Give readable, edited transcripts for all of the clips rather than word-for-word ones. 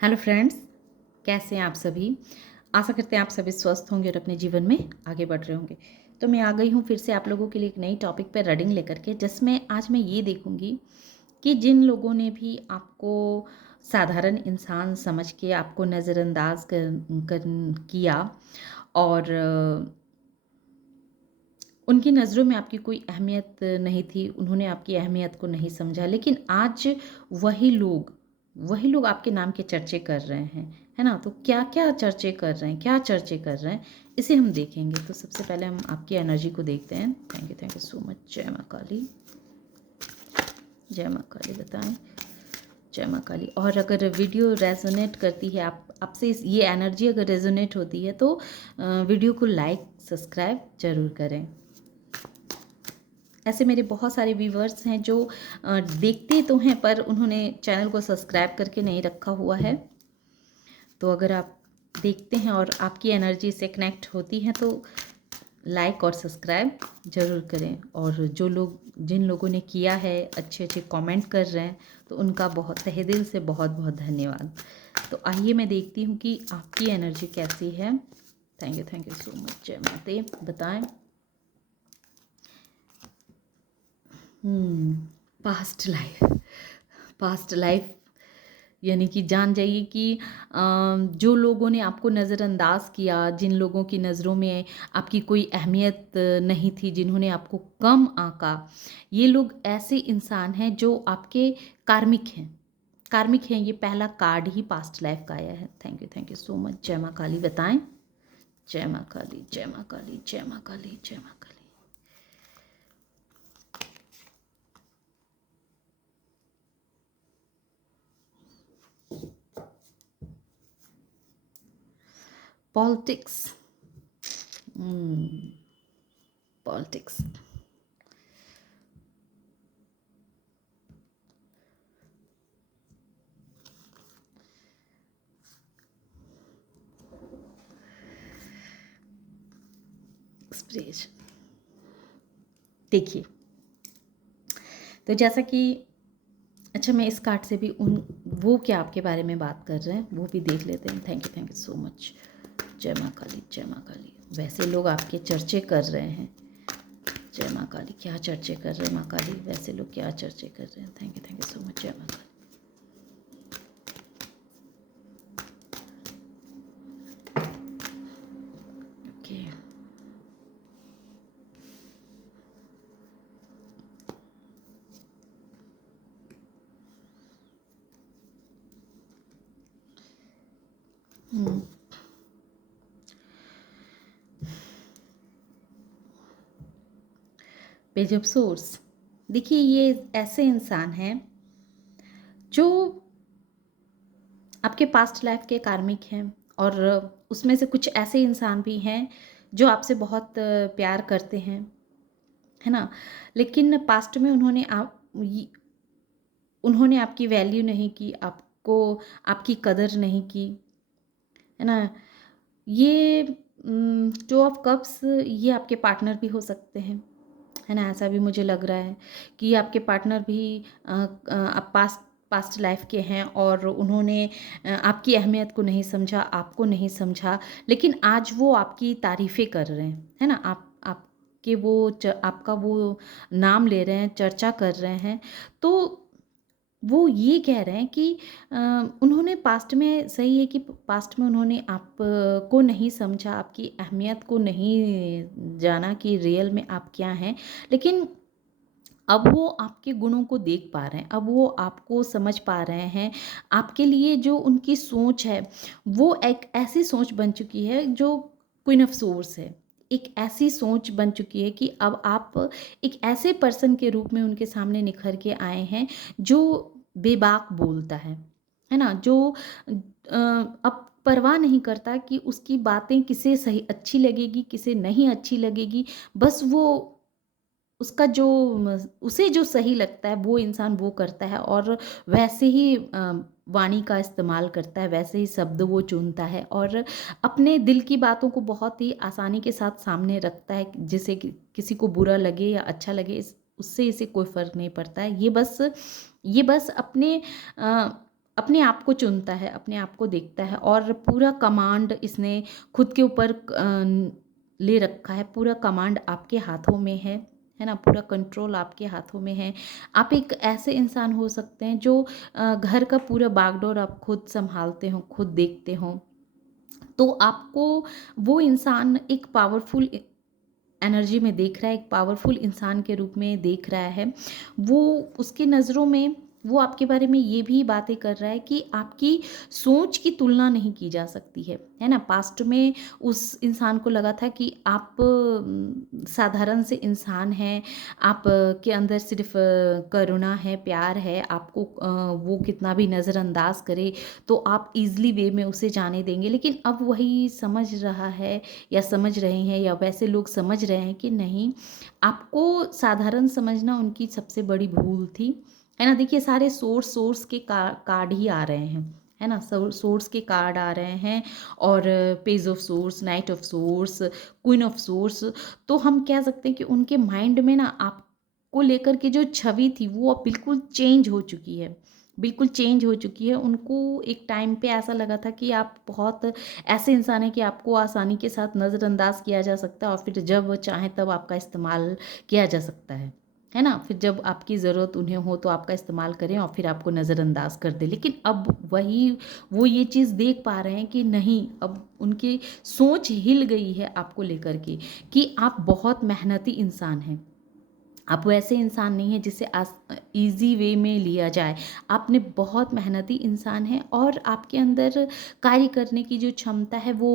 Hello friends, कैसे हैं आप सभी। आशा करते हैं आप सभी स्वस्थ होंगे और अपने जीवन में आगे बढ़ रहे होंगे। तो मैं आ गई हूँ फिर से आप लोगों के लिए एक नई टॉपिक पर रीडिंग लेकर के, जिसमें आज मैं ये देखूँगी कि जिन लोगों ने भी आपको साधारण इंसान समझ के आपको नज़रअंदाज कर किया और उनकी नज़रों में आपकी कोई अहमियत नहीं थी, उन्होंने आपकी अहमियत को नहीं समझा, लेकिन आज वही लोग आपके नाम के चर्चे कर रहे हैं, है ना। तो क्या क्या चर्चे कर रहे हैं, क्या चर्चे कर रहे हैं, इसे हम देखेंगे। तो सबसे पहले हम आपकी एनर्जी को देखते हैं। Thank you so much. जय माँ काली, जय माँ काली। बताएं जय माँ काली। और अगर वीडियो रेजोनेट करती है, आपसे ये एनर्जी अगर रेजोनेट होती है तो वीडियो को लाइक सब्सक्राइब जरूर करें। ऐसे मेरे बहुत सारे व्यूवर्स हैं जो देखते तो हैं पर उन्होंने चैनल को सब्सक्राइब करके नहीं रखा हुआ है। तो अगर आप देखते हैं और आपकी एनर्जी से कनेक्ट होती है तो लाइक और सब्सक्राइब ज़रूर करें। और जिन लोगों ने किया है, अच्छे अच्छे कमेंट कर रहे हैं, तो उनका बहुत तहे दिल से बहुत बहुत धन्यवाद। तो आइए मैं देखती हूँ कि आपकी एनर्जी कैसी है। Thank you so much. जय माते। बताएं। पास्ट लाइफ यानी कि जान जाइए कि जो लोगों ने आपको नज़रअंदाज किया, जिन लोगों की नज़रों में आपकी कोई अहमियत नहीं थी, जिन्होंने आपको कम आंका, ये लोग ऐसे इंसान हैं जो आपके कार्मिक हैं। ये पहला कार्ड ही पास्ट लाइफ का आया है। Thank you so much. जय माँ काली। बताएं। जय माँ काली, जय माँ काली, जय माँ काली, जय माँ काली। पॉलिटिक्स। पॉलिटिक्स। एक्सप्रेशन। देखिए, तो जैसा कि अच्छा, मैं इस कार्ड से भी वो क्या आपके बारे में बात कर रहे हैं वो भी देख लेते हैं। Thank you so much. जय माँ काली, जय माँ काली। वैसे लोग आपके चर्चे कर रहे हैं। जय माँ काली। क्या चर्चे कर रहे हैं माँ काली, वैसे लोग क्या चर्चे कर रहे हैं। Thank you so much. जय माँ काली। ओके। Page of source. देखिए, ये ऐसे इंसान हैं जो आपके पास्ट लाइफ के कार्मिक हैं, और उसमें से कुछ ऐसे इंसान भी हैं जो आपसे बहुत प्यार करते हैं, है ना। लेकिन पास्ट में उन्होंने आपकी वैल्यू नहीं की, आपको आपकी कदर नहीं की, है ना। ये टू ऑफ कप्स, ये आपके पार्टनर भी हो सकते हैं, है ना। ऐसा भी मुझे लग रहा है कि आपके पार्टनर भी आप पास्ट लाइफ के हैं और उन्होंने आपकी अहमियत को नहीं समझा, आपको नहीं समझा, लेकिन आज वो आपकी तारीफ़ें कर रहे हैं, है ना। आपका वो नाम ले रहे हैं, चर्चा कर रहे हैं। तो वो ये कह रहे हैं कि उन्होंने पास्ट में, सही है कि पास्ट में उन्होंने आप को नहीं समझा, आपकी अहमियत को नहीं जाना कि रियल में आप क्या हैं, लेकिन अब वो आपके गुणों को देख पा रहे हैं, अब वो आपको समझ पा रहे हैं। आपके लिए जो उनकी सोच है, वो एक ऐसी सोच बन चुकी है जो क्वीन ऑफ सोर्स है। एक ऐसी सोच बन चुकी है कि अब आप एक ऐसे पर्सन के रूप में उनके सामने निखर के आए हैं जो बेबाक बोलता है ना। जो अब परवाह नहीं करता कि उसकी बातें किसे सही अच्छी लगेगी, किसे नहीं अच्छी लगेगी। बस वो उसका जो उसे जो सही लगता है वो इंसान वो करता है, और वैसे ही वाणी का इस्तेमाल करता है, वैसे ही शब्द वो चुनता है, और अपने दिल की बातों को बहुत ही आसानी के साथ सामने रखता है, जिसे किसी को बुरा लगे या अच्छा लगे, उससे इसे कोई फ़र्क नहीं पड़ता है। ये बस अपने आप को चुनता है, अपने आप को देखता है और पूरा कमांड इसने खुद के ऊपर ले रखा है। पूरा कमांड आपके हाथों में है ना? पूरा कंट्रोल आपके हाथों में है। आप एक ऐसे इंसान हो सकते हैं जो घर का पूरा बागडोर आप खुद सँभालते हो, खुद देखते हो। तो आपको वो इंसान एक पावरफुल एनर्जी में देख रहा है, एक पावरफुल इंसान के रूप में देख रहा है। वो उसकी नज़रों में वो आपके बारे में ये भी बातें कर रहा है कि आपकी सोच की तुलना नहीं की जा सकती है ना? पास्ट में उस इंसान को लगा था कि आप साधारण से इंसान हैं, आप के अंदर सिर्फ़ करुणा है, प्यार है, आपको वो कितना भी नज़रअंदाज करे तो आप ईज़िली वे में उसे जाने देंगे। लेकिन अब वही समझ रहा है या समझ रहे हैं या वैसे लोग समझ रहे हैं कि नहीं, आपको साधारण समझना उनकी सबसे बड़ी भूल थी, है ना? देखिए सारे सोर्स के कार्ड ही आ रहे हैं, है ना? सोर्स के कार्ड आ रहे हैं और page of source, night of source, queen of source. तो हम कह सकते हैं कि उनके माइंड में ना आपको लेकर के जो छवि थी वो अब बिल्कुल चेंज हो चुकी है। बिल्कुल चेंज हो चुकी है। उनको एक टाइम पे ऐसा लगा था कि आप बहुत ऐसे इंसान हैं कि आपको आसानी के साथ नज़रअंदाज किया जा सकता है और फिर जब वो चाहें तब आपका इस्तेमाल किया जा सकता है ना? फिर जब आपकी ज़रूरत उन्हें हो तो आपका इस्तेमाल करें और फिर आपको नज़रअंदाज कर दें। लेकिन अब वही वो ये चीज़ देख पा रहे हैं कि नहीं, अब उनकी सोच हिल गई है आपको लेकर के कि आप बहुत मेहनती इंसान हैं। आप वैसे इंसान नहीं हैं जिसे ईज़ी वे में लिया जाए। आपने बहुत मेहनती इंसान हैं और आपके अंदर कार्य करने की जो क्षमता है वो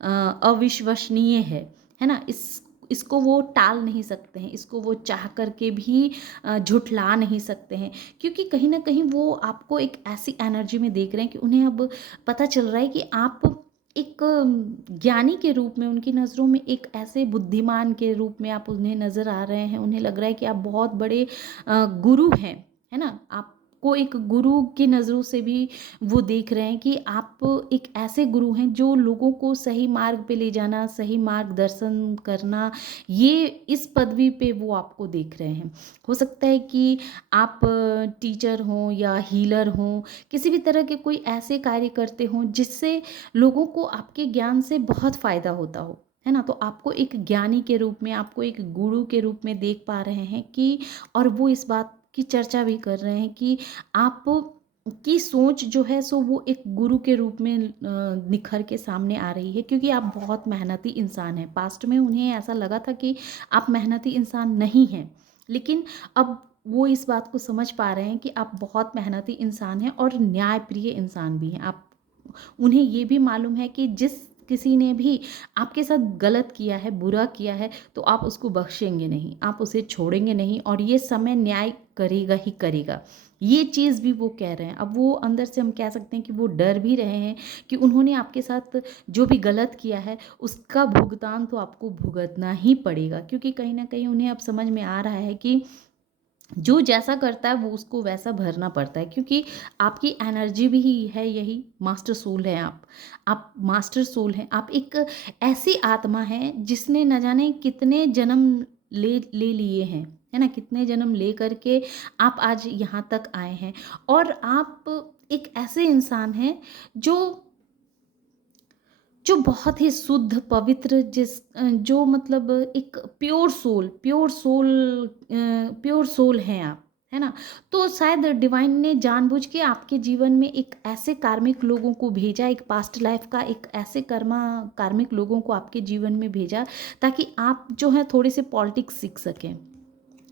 अ, अविश्वसनीय है ना? इसको वो टाल नहीं सकते हैं, इसको वो चाह कर के भी झुठला नहीं सकते हैं। क्योंकि कहीं न कहीं वो आपको एक ऐसी एनर्जी में देख रहे हैं कि उन्हें अब पता चल रहा है कि आप एक ज्ञानी के रूप में उनकी नज़रों में एक ऐसे बुद्धिमान के रूप में आप उन्हें नज़र आ रहे हैं। उन्हें लग रहा है कि आप बहुत बड़े गुरु हैं, है ना? आपको एक गुरु की नज़रों से भी वो देख रहे हैं कि आप एक ऐसे गुरु हैं जो लोगों को सही मार्ग पे ले जाना, सही मार्गदर्शन करना, ये इस पदवी पे वो आपको देख रहे हैं। हो सकता है कि आप टीचर हों या हीलर हों, किसी भी तरह के कोई ऐसे कार्य करते हों जिससे लोगों को आपके ज्ञान से बहुत फ़ायदा होता हो, है ना? तो आपको एक ज्ञानी के रूप में, आपको एक गुरु के रूप में देख पा रहे हैं कि और वो इस बात की चर्चा भी कर रहे हैं कि आप की सोच जो है सो वो एक गुरु के रूप में निखर के सामने आ रही है क्योंकि आप बहुत मेहनती इंसान हैं। पास्ट में उन्हें ऐसा लगा था कि आप मेहनती इंसान नहीं हैं, लेकिन अब वो इस बात को समझ पा रहे हैं कि आप बहुत मेहनती इंसान हैं और न्यायप्रिय इंसान भी हैं। आप उन्हें ये भी मालूम है कि जिस किसी ने भी आपके साथ गलत किया है, बुरा किया है, तो आप उसको बख्शेंगे नहीं, आप उसे छोड़ेंगे नहीं और ये समय न्याय करेगा ही करेगा। ये चीज़ भी वो कह रहे हैं। अब वो अंदर से हम कह सकते हैं कि वो डर भी रहे हैं कि उन्होंने आपके साथ जो भी गलत किया है, उसका भुगतान तो आपको भुगतना ही पड़ेगा क्योंकि कहीं न कहीं उन्हें अब समझ में आ रहा है कि जो जैसा करता है वो उसको वैसा भरना पड़ता है क्योंकि आपकी एनर्जी भी ही है यही मास्टर सोल है आप मास्टर सोल हैं आप एक ऐसी आत्मा है जिसने न जाने कितने जन्म ले लिए हैं है ना कितने जन्म ले करके आप आज यहाँ तक आए हैं और आप एक ऐसे इंसान हैं जो जो बहुत ही शुद्ध, पवित्र जो मतलब एक प्योर सोल हैं आप, है ना? तो शायद डिवाइन ने जानबूझ के आपके जीवन में एक ऐसे कार्मिक लोगों को भेजा, एक पास्ट लाइफ का एक ऐसे कार्मिक लोगों को आपके जीवन में भेजा, ताकि आप जो है थोड़े से पॉलिटिक्स सीख सकें।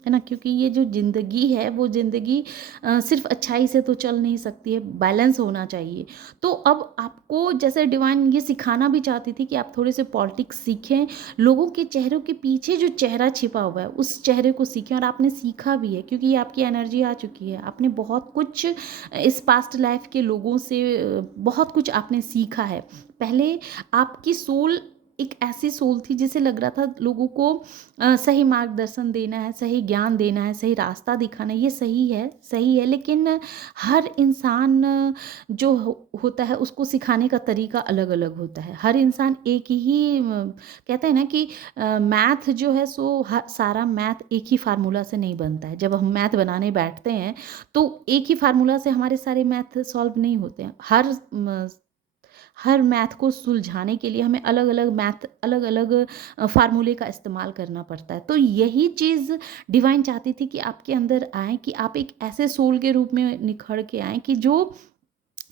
है ना? क्योंकि ये जो ज़िंदगी है वो ज़िंदगी सिर्फ़ अच्छाई से तो चल नहीं सकती है, बैलेंस होना चाहिए। तो अब आपको जैसे डिवाइन ये सिखाना भी चाहती थी कि आप थोड़े से पॉलिटिक्स सीखें, लोगों के चेहरों के पीछे जो चेहरा छिपा हुआ है, उस चेहरे को सीखें और आपने सीखा भी है क्योंकि ये आपकी एनर्जी आ चुकी है। आपने बहुत कुछ इस पास्ट लाइफ़ के लोगों से बहुत कुछ आपने सीखा है। पहले आपकी सोल एक ऐसी सोल थी जिसे लग रहा था लोगों को सही मार्गदर्शन देना है, सही ज्ञान देना है, सही रास्ता दिखाना है, ये सही है, लेकिन हर इंसान जो होता है उसको सिखाने का तरीका अलग अलग होता है। हर इंसान एक ही कहते हैं ना कि मैथ जो है सो सारा मैथ एक ही फार्मूला से नहीं बनता है। जब हम मैथ बनाने बैठते हैं तो एक ही फार्मूला से हमारे सारे मैथ सॉल्व नहीं होते हैं। हर मैथ को सुलझाने के लिए हमें अलग अलग मैथ, अलग अलग फार्मूले का इस्तेमाल करना पड़ता है। तो यही चीज़ डिवाइन चाहती थी कि आपके अंदर आए, कि आप एक ऐसे सोल के रूप में निखर के आए कि जो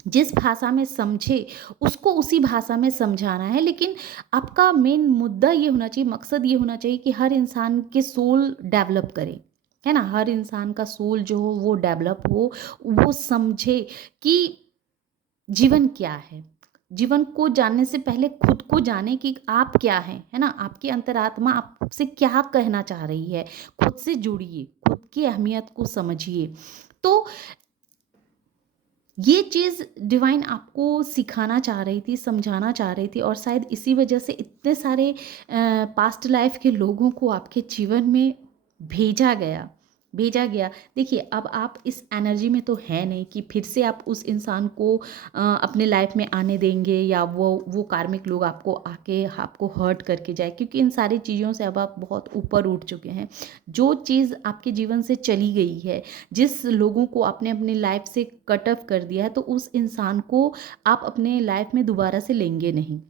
जिस भाषा में समझे उसको उसी भाषा में समझाना है। लेकिन आपका मेन मुद्दा ये होना चाहिए, मकसद ये होना चाहिए कि हर इंसान के सोल डेवलप करे, है ना। हर इंसान का सोल जो हो वो डेवलप हो, वो समझे कि जीवन क्या है। जीवन को जानने से पहले खुद को जाने कि आप क्या हैं, है ना। आपकी अंतरात्मा आपसे क्या कहना चाह रही है। खुद से जुड़िए, खुद की अहमियत को समझिए। तो ये चीज़ डिवाइन आपको सिखाना चाह रही थी, समझाना चाह रही थी, और शायद इसी वजह से इतने सारे पास्ट लाइफ के लोगों को आपके जीवन में भेजा गया भेजा गया। देखिए, अब आप इस एनर्जी में तो है नहीं कि फिर से आप उस इंसान को अपने लाइफ में आने देंगे, या वो कार्मिक लोग आपको आके आपको हर्ट करके जाए, क्योंकि इन सारी चीज़ों से अब आप बहुत ऊपर उठ चुके हैं। जो चीज़ आपके जीवन से चली गई है, जिस लोगों को आपने अपनी लाइफ से कट ऑफ कर दिया है, तो उस इंसान को आप अपने लाइफ में दोबारा से लेंगे नहीं,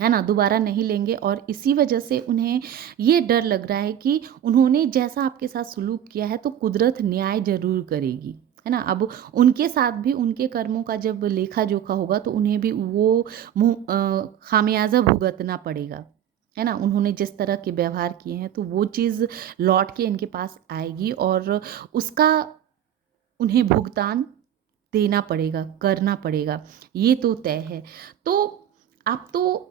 है ना, दोबारा नहीं लेंगे। और इसी वजह से उन्हें ये डर लग रहा है कि उन्होंने जैसा आपके साथ सलूक किया है तो कुदरत न्याय ज़रूर करेगी, है ना। अब उनके साथ भी उनके कर्मों का जब लेखा जोखा होगा तो उन्हें भी वो खामियाजा भुगतना पड़ेगा, है ना। उन्होंने जिस तरह के व्यवहार किए हैं तो वो चीज़ लौट के इनके पास आएगी, और उसका उन्हें भुगतान देना पड़ेगा, करना पड़ेगा, ये तो तय है। तो आप तो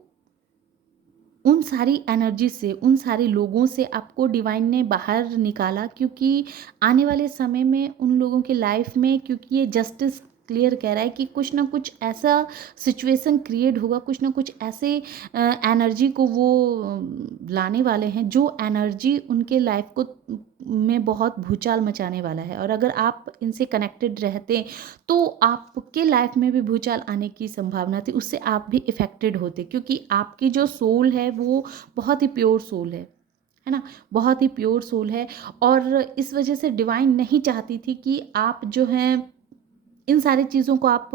उन सारी एनर्जी से, उन सारे लोगों से आपको डिवाइन ने बाहर निकाला, क्योंकि आने वाले समय में उन लोगों के लाइफ में, क्योंकि ये जस्टिस क्लियर कह रहा है कि कुछ ना कुछ ऐसा सिचुएशन क्रिएट होगा, कुछ ना कुछ ऐसे एनर्जी को वो लाने वाले हैं जो एनर्जी उनके लाइफ को में बहुत भूचाल मचाने वाला है। और अगर आप इनसे कनेक्टेड रहते तो आपके लाइफ में भी भूचाल आने की संभावना थी, उससे आप भी इफ़ेक्टेड होते, क्योंकि आपकी जो सोल है वो बहुत ही प्योर सोल है ना, बहुत ही प्योर सोल है। और इस वजह से डिवाइन नहीं चाहती थी कि आप जो हैं इन सारी चीज़ों को आप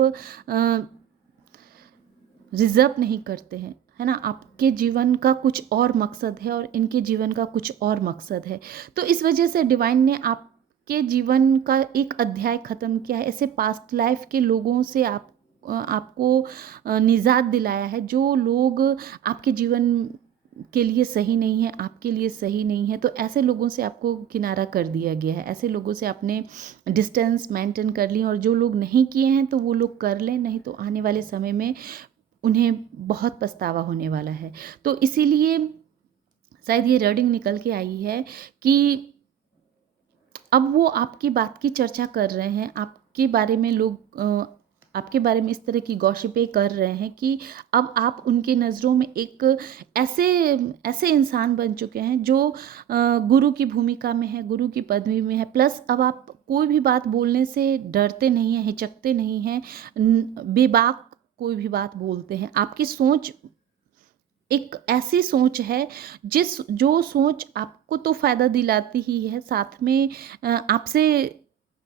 रिजर्व नहीं करते हैं, है ना। आपके जीवन का कुछ और मकसद है और इनके जीवन का कुछ और मकसद है। तो इस वजह से डिवाइन ने आपके जीवन का एक अध्याय ख़त्म किया है। ऐसे पास्ट लाइफ के लोगों से आपको निजात दिलाया है, जो लोग आपके जीवन के लिए सही नहीं है, आपके लिए सही नहीं है। तो ऐसे लोगों से आपको किनारा कर दिया गया है, ऐसे लोगों से आपने डिस्टेंस मेंटेन कर ली, और जो लोग नहीं किए हैं तो वो लोग कर लें, नहीं तो आने वाले समय में उन्हें बहुत पछतावा होने वाला है। तो इसीलिए शायद ये रीडिंग निकल के आई है कि अब वो आपकी बात की चर्चा कर रहे हैं, आपके बारे में लोग आपके बारे में इस तरह की गॉसिपें कर रहे हैं कि अब आप उनके नज़रों में एक ऐसे ऐसे इंसान बन चुके हैं जो गुरु की भूमिका में है, गुरु की पदवी में है। प्लस अब आप कोई भी बात बोलने से डरते नहीं हैं, हिचकते नहीं हैं, बेबाक कोई भी बात बोलते हैं। आपकी सोच एक ऐसी सोच है जो सोच आपको तो फ़ायदा दिलाती ही है, साथ में आपसे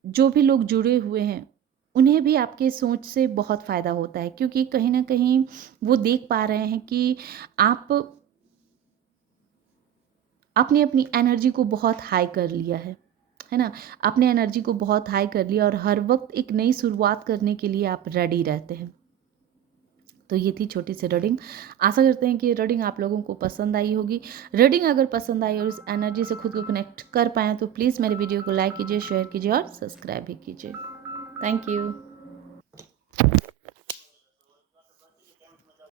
जो भी लोग जुड़े हुए हैं उन्हें भी आपके सोच से बहुत फ़ायदा होता है, क्योंकि कहीं न कहीं वो देख पा रहे हैं कि आप आपने अपनी एनर्जी को बहुत हाई कर लिया है ना? आपने एनर्जी को बहुत हाई कर लिया और हर वक़्त एक नई शुरुआत करने के लिए आप रेडी रहते हैं। तो ये थी छोटी सी रीडिंग। आशा करते हैं कि ये रीडिंग आप लोगों को पसंद आई होगी। रीडिंग अगर पसंद आई और इस एनर्जी से खुद को कनेक्ट कर पाएँ तो प्लीज़ मेरे वीडियो को लाइक कीजिए, शेयर कीजिए और सब्सक्राइब भी कीजिए। Thank you.